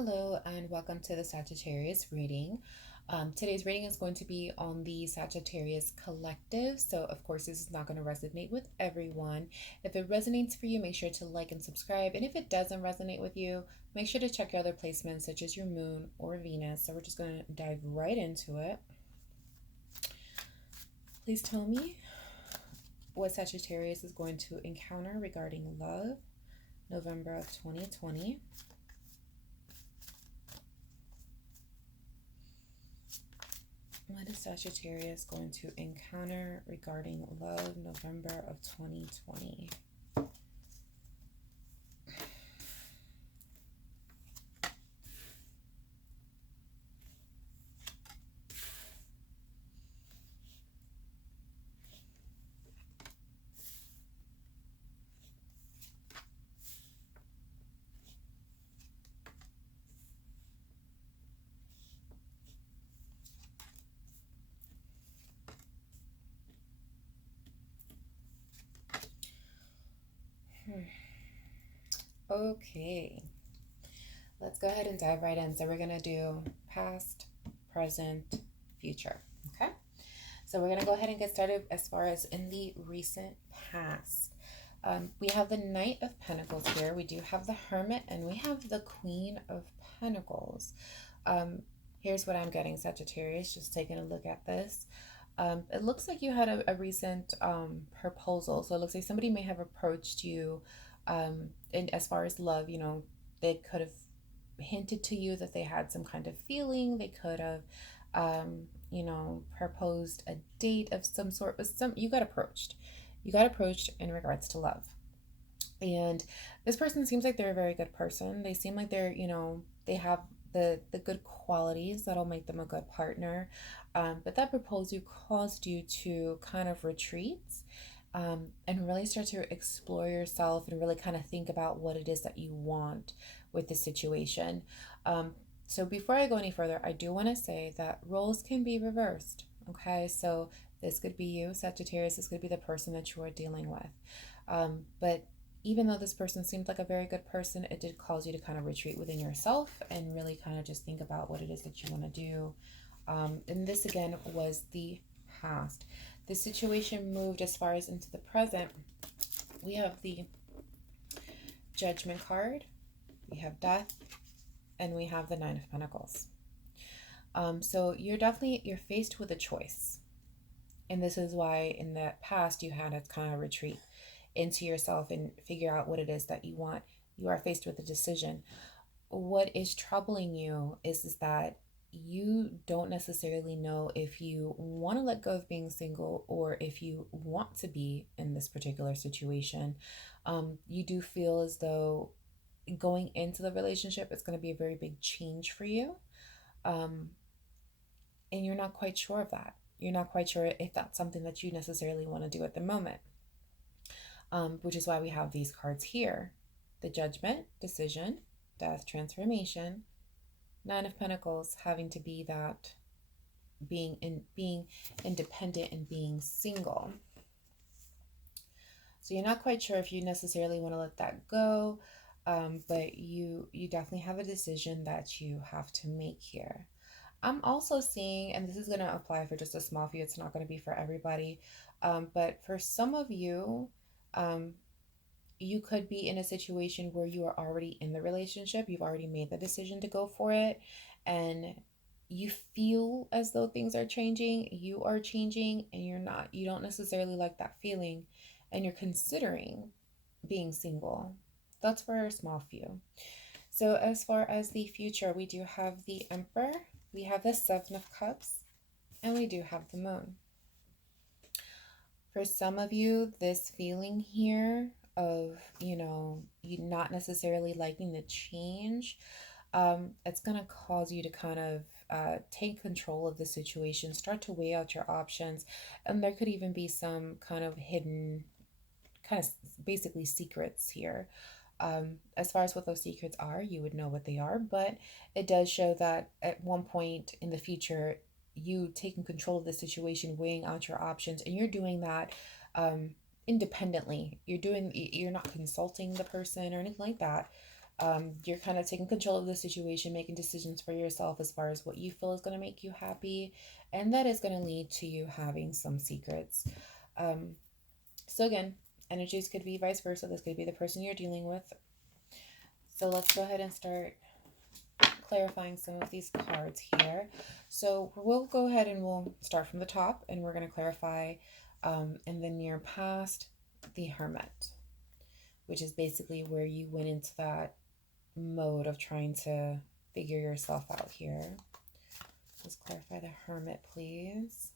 Hello and welcome to the Sagittarius reading. Today's reading is going to be on the Sagittarius collective. So of course this is not going to resonate with everyone. If it resonates for you, make sure to like and subscribe. And if it doesn't resonate with you, make sure to check your other placements such as your moon or Venus. So we're just going to dive right into it. Please tell me what Sagittarius is going to encounter regarding love, November of 2020. What is Sagittarius going to encounter regarding love, November of 2020? Okay, let's go ahead and dive right in. So we're going to do past, present, future. Okay, so we're going to go ahead and get started as far as in the recent past. We have the Knight of Pentacles here. We do have the Hermit and we have the Queen of Pentacles. Here's what I'm getting, Sagittarius, just taking a look at this. It looks like you had a recent proposal. So it looks like somebody may have approached you and as far as love, they could have hinted to you that they had some kind of feeling. They could have, proposed a date of some sort. You got approached. You got approached in regards to love. And this person seems like they're a very good person. They seem like they're, they have the good qualities that'll make them a good partner. But that proposal caused you to kind of retreat and really start to explore yourself and really kind of think about what it is that you want with the situation. So before I go any further, I do want to say that roles can be reversed. Okay, so this could be you, Sagittarius. This could be the person that you are dealing with. But even though this person seemed like a very good person, it did cause you to kind of retreat within yourself and really kind of just think about what it is that you want to do. And this again was the past. The situation moved as far as into the present. We have the Judgment card, we have Death, and we have the Nine of Pentacles. So you're faced with a choice. And this is why in the past you had to kind of retreat into yourself and figure out what it is that you want. You are faced with a decision. What is troubling you is that you don't necessarily know if you want to let go of being single or if you want to be in this particular situation. You do feel as though going into the relationship is going to be a very big change for you. And you're not quite sure of that. You're not quite sure if that's something that you necessarily want to do at the moment. Which is why we have these cards here. The Judgment, decision, Death, transformation, Nine of Pentacles having to be that being independent and being single. So you're not quite sure if you necessarily want to let that go, but you definitely have a decision that you have to make here. I'm also seeing, and this is going to apply for just a small few, it's not going to be for everybody, but for some of you, you could be in a situation where you are already in the relationship. You've already made the decision to go for it. And you feel as though things are changing. You are changing and you're not. You don't necessarily like that feeling. And you're considering being single. That's for a small few. So as far as the future, we do have the Emperor. We have the Seven of Cups. And we do have the Moon. For some of you, this feeling here of, you not necessarily liking the change, it's going to cause you to kind of take control of the situation, start to weigh out your options, and there could even be some kind of hidden, kind of basically secrets here. As far as what those secrets are, you would know what they are, but it does show that at one point in the future, you taking control of the situation, weighing out your options, and you're doing that independently. You're not consulting the person or anything like that. You're kind of taking control of the situation, making decisions for yourself as far as what you feel is going to make you happy, and that is going to lead to you having some secrets. Um, so again, energies could be vice versa. This could be the person you're dealing with. So let's go ahead and start clarifying some of these cards here. So we'll go ahead and we'll start from the top, and we're going to clarify in the near past the Hermit, which is basically where you went into that mode of trying to figure yourself out here. Let's clarify the Hermit, please.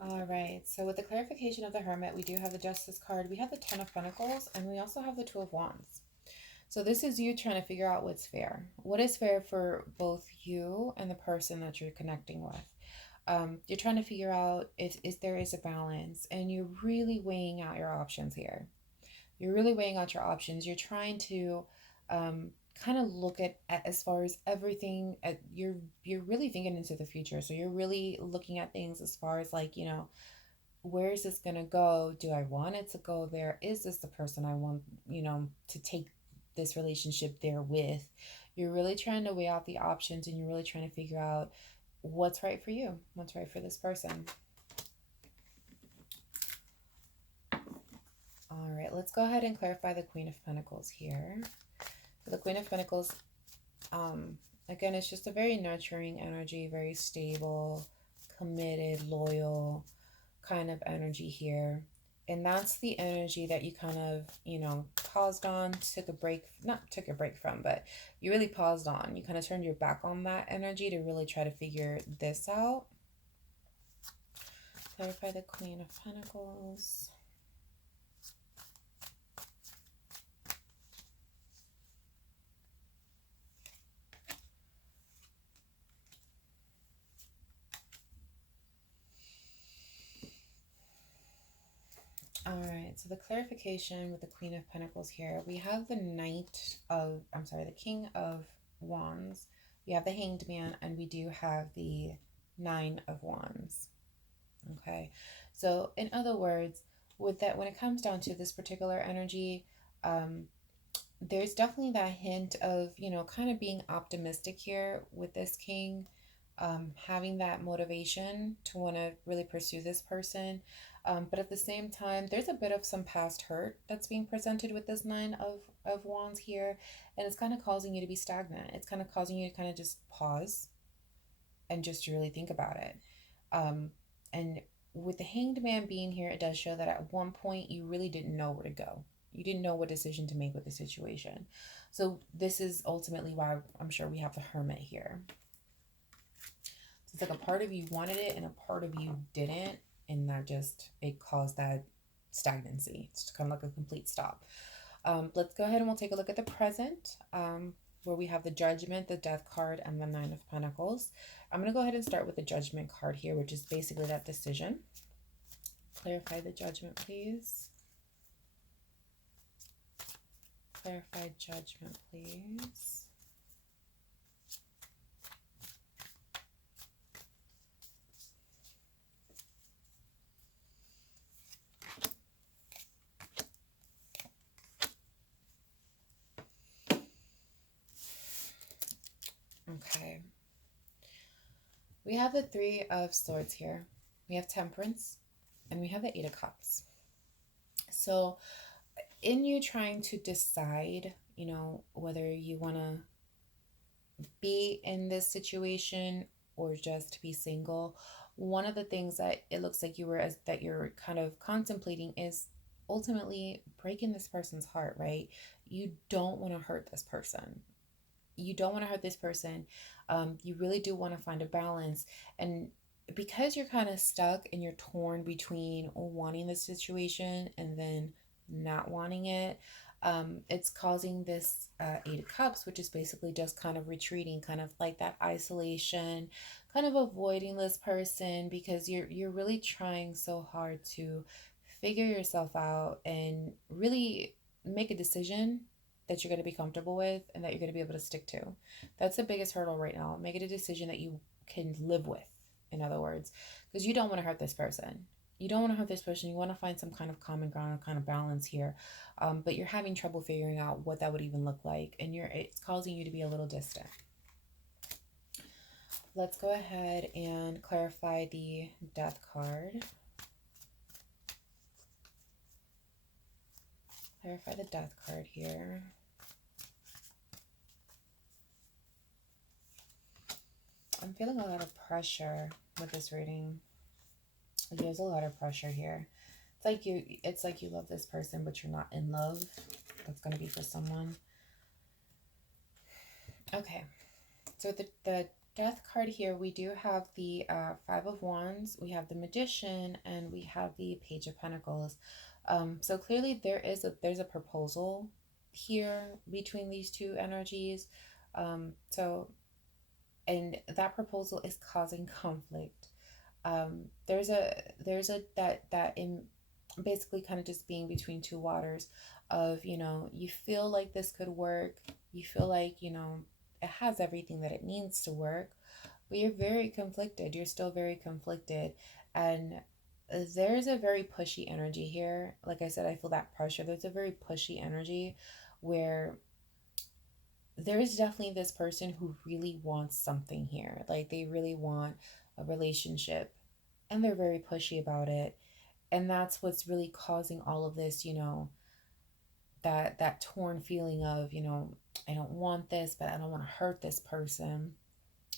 All right, so with the clarification of the Hermit, we do have the Justice card, we have the Ten of Pentacles, and we also have the Two of Wands. So this is you trying to figure out what's fair. What is fair for both you and the person that you're connecting with. You're trying to figure out if there is a balance, and you're really weighing out your options here. You're really weighing out your options. You're trying to kind of look at as far as everything. You're really thinking into the future. So you're really looking at things as far as like, where is this gonna go? Do I want it to go there? Is this the person I want, to take this relationship there with? You're really trying to weigh out the options, and you're really trying to figure out what's right for you, what's right for this person. All right, let's go ahead and clarify the Queen of Pentacles here. The Queen of Pentacles, again, it's just a very nurturing energy, very stable, committed, loyal kind of energy here. And that's the energy that you kind of, paused on, took a break, not took a break from, but you really paused on. You kind of turned your back on that energy to really try to figure this out. Clarify the Queen of Pentacles. All right, so the clarification with the Queen of Pentacles here, we have the the King of Wands, we have the Hanged Man, and we do have the Nine of Wands. Okay, so in other words, with that, when it comes down to this particular energy, there's definitely that hint of, kind of being optimistic here with this king, having that motivation to want to really pursue this person. But at the same time, there's a bit of some past hurt that's being presented with this Nine of Wands here. And it's kind of causing you to be stagnant. It's kind of causing you to kind of just pause and just really think about it. And with the Hanged Man being here, it does show that at one point you really didn't know where to go. You didn't know what decision to make with the situation. So this is ultimately why I'm sure we have the Hermit here. It's like a part of you wanted it and a part of you didn't, and it caused that stagnancy. It's kind of like a complete stop. Let's go ahead and we'll take a look at the present, where we have the Judgment, the Death card, and the Nine of Pentacles. I'm going to go ahead and start with the Judgment card here, which is basically that decision. Clarify the Judgment, please. Clarify Judgment, please. Okay. We have the Three of Swords here. We have Temperance, and we have the Eight of Cups. So in you trying to decide, whether you want to be in this situation or just be single, one of the things that it looks like you're kind of contemplating is ultimately breaking this person's heart, right? You don't want to hurt this person. You don't want to hurt this person. You really do want to find a balance. And because you're kind of stuck and you're torn between wanting the situation and then not wanting it, it's causing this Eight of Cups, which is basically just kind of retreating, kind of like that isolation, kind of avoiding this person because you're really trying so hard to figure yourself out and really make a decision that you're going to be comfortable with and that you're going to be able to stick to. That's the biggest hurdle right now. Make it a decision that you can live with, in other words, because you don't want to hurt this person. You don't want to hurt this person. You want to find some kind of common ground, kind of balance here, but you're having trouble figuring out what that would even look like, and it's causing you to be a little distant. Let's go ahead and clarify the Death card. Clarify the Death card here. I'm feeling a lot of pressure with this reading. There's a lot of pressure here. It's like you love this person, but you're not in love. That's going to be for someone. Okay. So the Death card here, we do have the Five of Wands, we have the Magician, and we have the Page of Pentacles. So clearly there's a proposal here between these two energies. And that proposal is causing conflict. There's that in basically kind of just being between two waters of, you feel like this could work. You feel like, it has everything that it needs to work, but you're very conflicted. You're still very conflicted. And there's a very pushy energy here. Like I said, I feel that pressure. There's a very pushy energy where there is definitely this person who really wants something here. Like they really want a relationship and they're very pushy about it. And that's what's really causing all of this, that torn feeling of, I don't want this, but I don't want to hurt this person.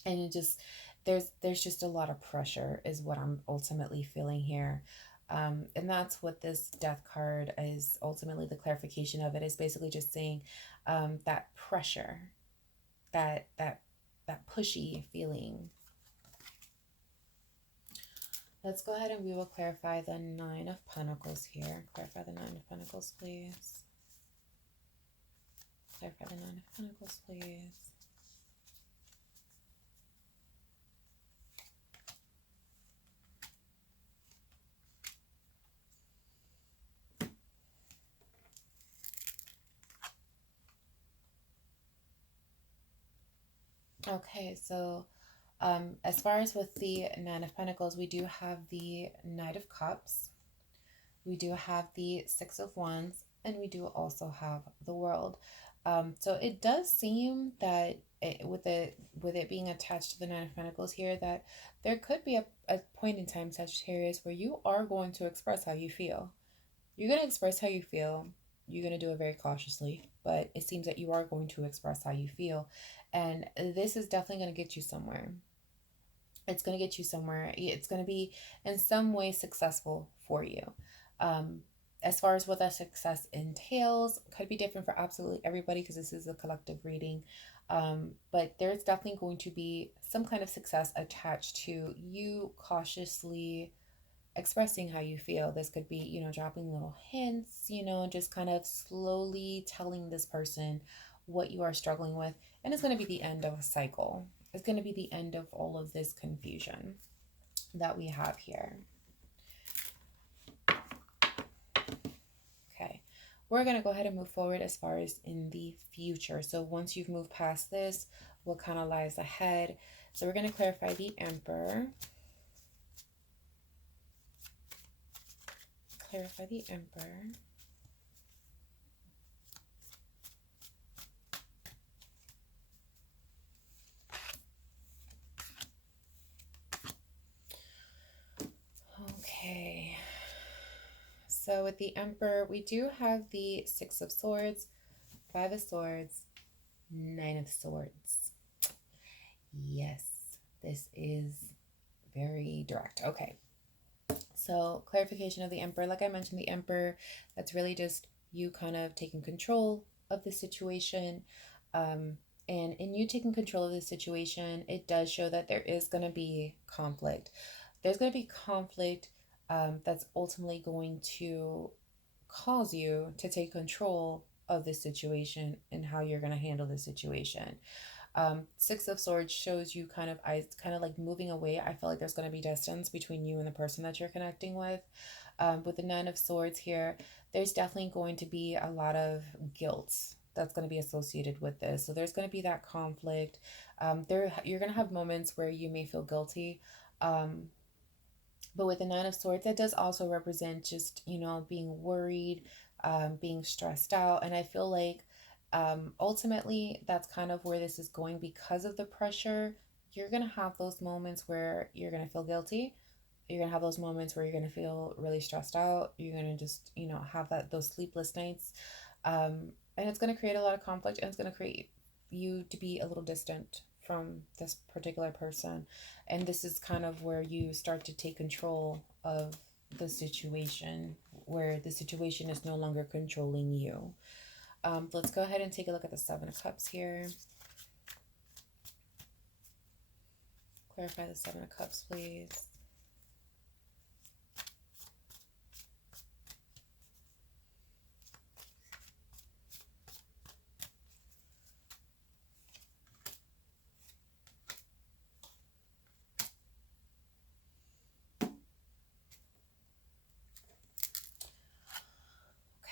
And it just, there's just a lot of pressure is what I'm ultimately feeling here. And that's what this Death card is ultimately, the clarification of it is basically just saying that pressure, that pushy feeling. Let's go ahead and we will clarify the Nine of Pentacles here. Clarify the Nine of Pentacles, please. Clarify the Nine of Pentacles, please. Okay, so as far as with the Nine of Pentacles, we do have the Knight of Cups. We do have the Six of Wands, and we do also have the World. So it does seem that with it being attached to the Nine of Pentacles here, that there could be a point in time, Sagittarius, where you are going to express how you feel. You're going to express how you feel. You're going to do it very cautiously, but it seems that you are going to express how you feel. And this is definitely going to get you somewhere. It's going to get you somewhere. It's going to be in some way successful for you. As far as what that success entails, could be different for absolutely everybody because this is a collective reading. But there's definitely going to be some kind of success attached to you cautiously expressing how you feel. This could be, dropping little hints, just kind of slowly telling this person what you are struggling with. And it's going to be the end of a cycle. It's going to be the end of all of this confusion that we have here. Okay, we're going to go ahead and move forward as far as in the future. So once you've moved past this, what kind of lies ahead? So we're going to clarify the Emperor. Clarify the Emperor. Okay. So with the Emperor, we do have the Six of Swords, Five of Swords, Nine of Swords. Yes, this is very direct. Okay. So clarification of the Emperor, like I mentioned, the Emperor, that's really just you kind of taking control of the situation. And in you taking control of the situation, it does show that there is going to be conflict. There's going to be conflict that's ultimately going to cause you to take control of the situation and how you're going to handle the situation. Six of Swords shows you kind of like moving away. I feel like there's going to be distance between you and the person that you're connecting with. With the Nine of Swords here, there's definitely going to be a lot of guilt that's going to be associated with this. So there's going to be that conflict. You're going to have moments where you may feel guilty. Um, but with the Nine of Swords, that does also represent just, being worried, being stressed out. And I feel like ultimately that's kind of where this is going because of the pressure. You're going to have those moments where you're going to feel guilty. You're going to have those moments where you're going to feel really stressed out. You're going to just, have those sleepless nights. And it's going to create a lot of conflict, and it's going to create you to be a little distant from this particular person. And this is kind of where you start to take control of the situation, where the situation is no longer controlling you. Let's go ahead and take a look at the Seven of Cups here. Clarify the Seven of Cups, please.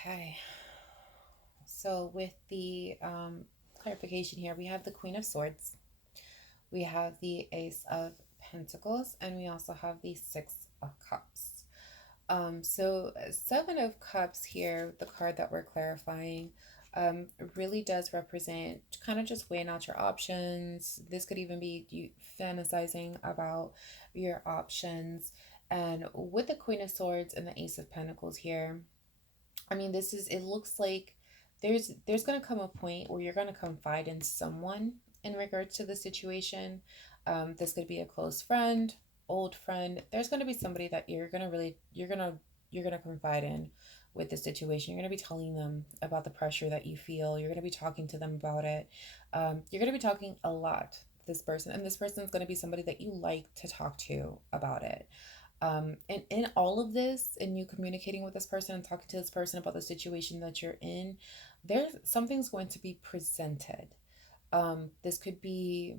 Okay. So with the clarification here, we have the Queen of Swords. We have the Ace of Pentacles, and we also have the Six of Cups. So Seven of Cups here, the card that we're clarifying, really does represent kind of just weighing out your options. This could even be you fantasizing about your options. And with the Queen of Swords and the Ace of Pentacles here, I mean, it looks like there's going to come a point where you're going to confide in someone in regards to the situation. This could be a close friend, old friend. There's going to be somebody that you're going to confide in with the situation. You're going to be telling them about the pressure that you feel. You're going to be talking to them about it. You're going to be talking a lot to this person, and this person is going to be somebody that you like to talk to about it. And in all of this, and you communicating with this person and talking to this person about the situation that you're in, there's something's going to be presented. This could be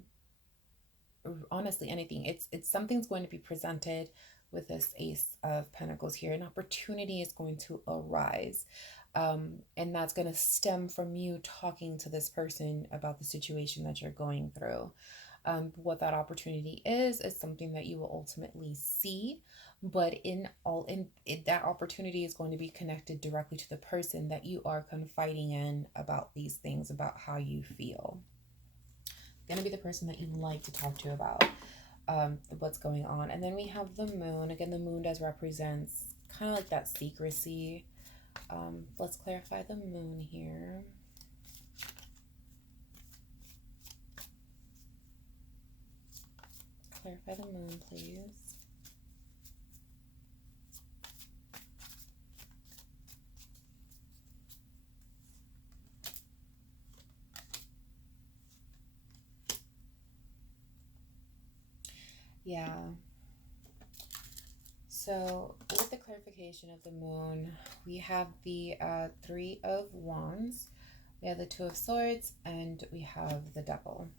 honestly anything. It's something's going to be presented with this Ace of Pentacles here. An opportunity is going to arise. And that's going to stem from you talking to this person about the situation that you're going through. What that opportunity is something that you will ultimately see, but that opportunity is going to be connected directly to the person that you are confiding in about these things, about how you feel. Going to be the person that you like to talk to about what's going on. And then we have the Moon. Again, the Moon does represents kind of like that secrecy. Let's clarify the Moon here. Clarify the Moon, please. Yeah. So with the clarification of the Moon, we have the Three of Wands, we have the Two of Swords, and we have the Devil.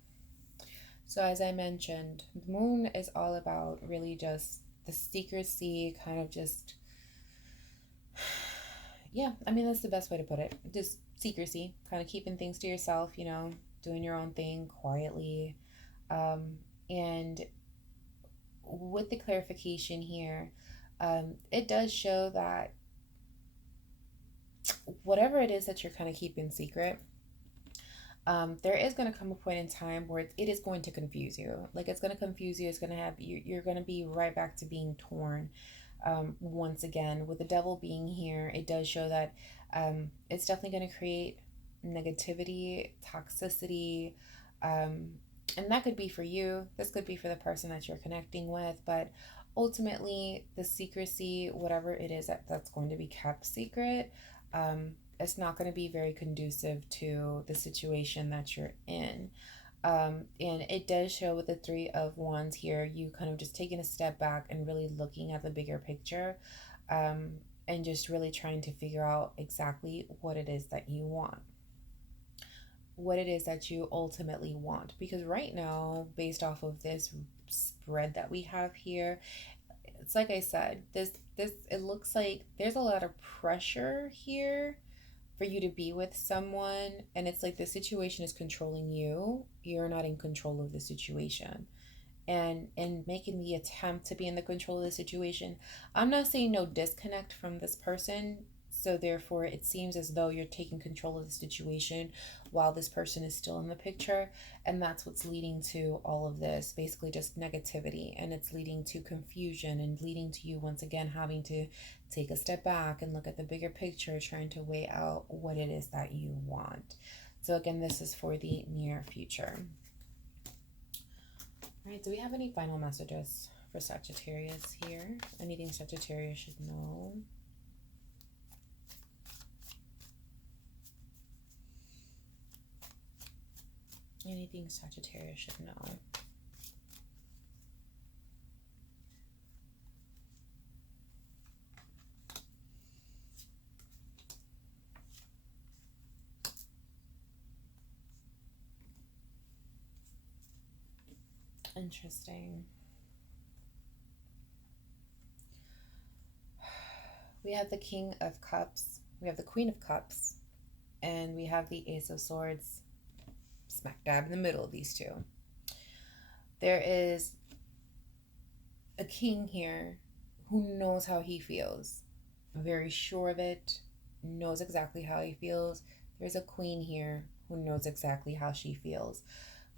So as I mentioned, the Moon is all about really just the secrecy, kind of just, yeah, I mean, that's the best way to put it. Just secrecy, kind of keeping things to yourself, doing your own thing quietly. And with the clarification here, it does show that whatever it is that you're kind of keeping secret, there is going to come a point in time where it is going to confuse you. Like, it's going to confuse you. It's going to have you're going to be right back to being torn. Once again, with the Devil being here, it does show that it's definitely going to create negativity, toxicity, and that could be for you. This could be for the person that you're connecting with, but ultimately, the secrecy, whatever it is that's going to be kept secret, it's not going to be very conducive to the situation that you're in. And it does show with the Three of Wands here, you kind of just taking a step back and really looking at the bigger picture, and just really trying to figure out exactly what it is that you want. What it is that you ultimately want. Because right now, based off of this spread that we have here, it's like I said, this it looks like there's a lot of pressure here, for you to be with someone and it's like the situation is controlling you, you're not in control of the situation. And making the attempt to be in the control of the situation, I'm not saying no disconnect from this person, so therefore it seems as though you're taking control of the situation while this person is still in the picture, and that's what's leading to all of this, basically just negativity, and it's leading to confusion and leading to you once again having to take a step back and look at the bigger picture, trying to weigh out what it is that you want. So again, this is for the near future. All right, do we have any final messages for Sagittarius here? Anything Sagittarius should know? Anything Sagittarius should know? Interesting. We have the King of Cups, we have the Queen of Cups, and we have the Ace of Swords smack dab in the middle of these two. There is a king here who knows how he feels, very sure of it, knows exactly how he feels. There's a queen here who knows exactly how she feels.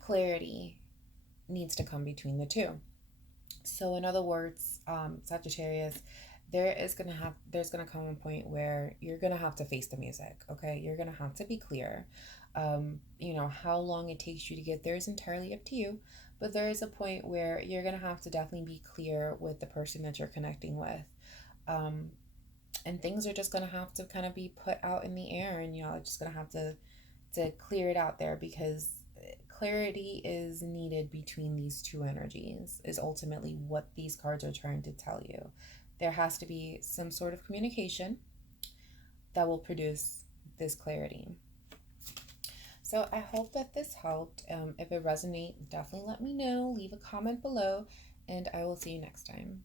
Clarity needs to come between the two. So in other words, Sagittarius, there's gonna come a point where you're gonna have to face the music. Okay, you're gonna have to be clear. How long it takes you to get there is entirely up to you, but there is a point where you're gonna have to definitely be clear with the person that you're connecting with. And things are just gonna have to kind of be put out in the air, and just gonna have to clear it out there, because clarity is needed between these two energies, is ultimately what these cards are trying to tell you. There has to be some sort of communication that will produce this clarity. So I hope that this helped. If it resonates, definitely let me know. Leave a comment below, and I will see you next time.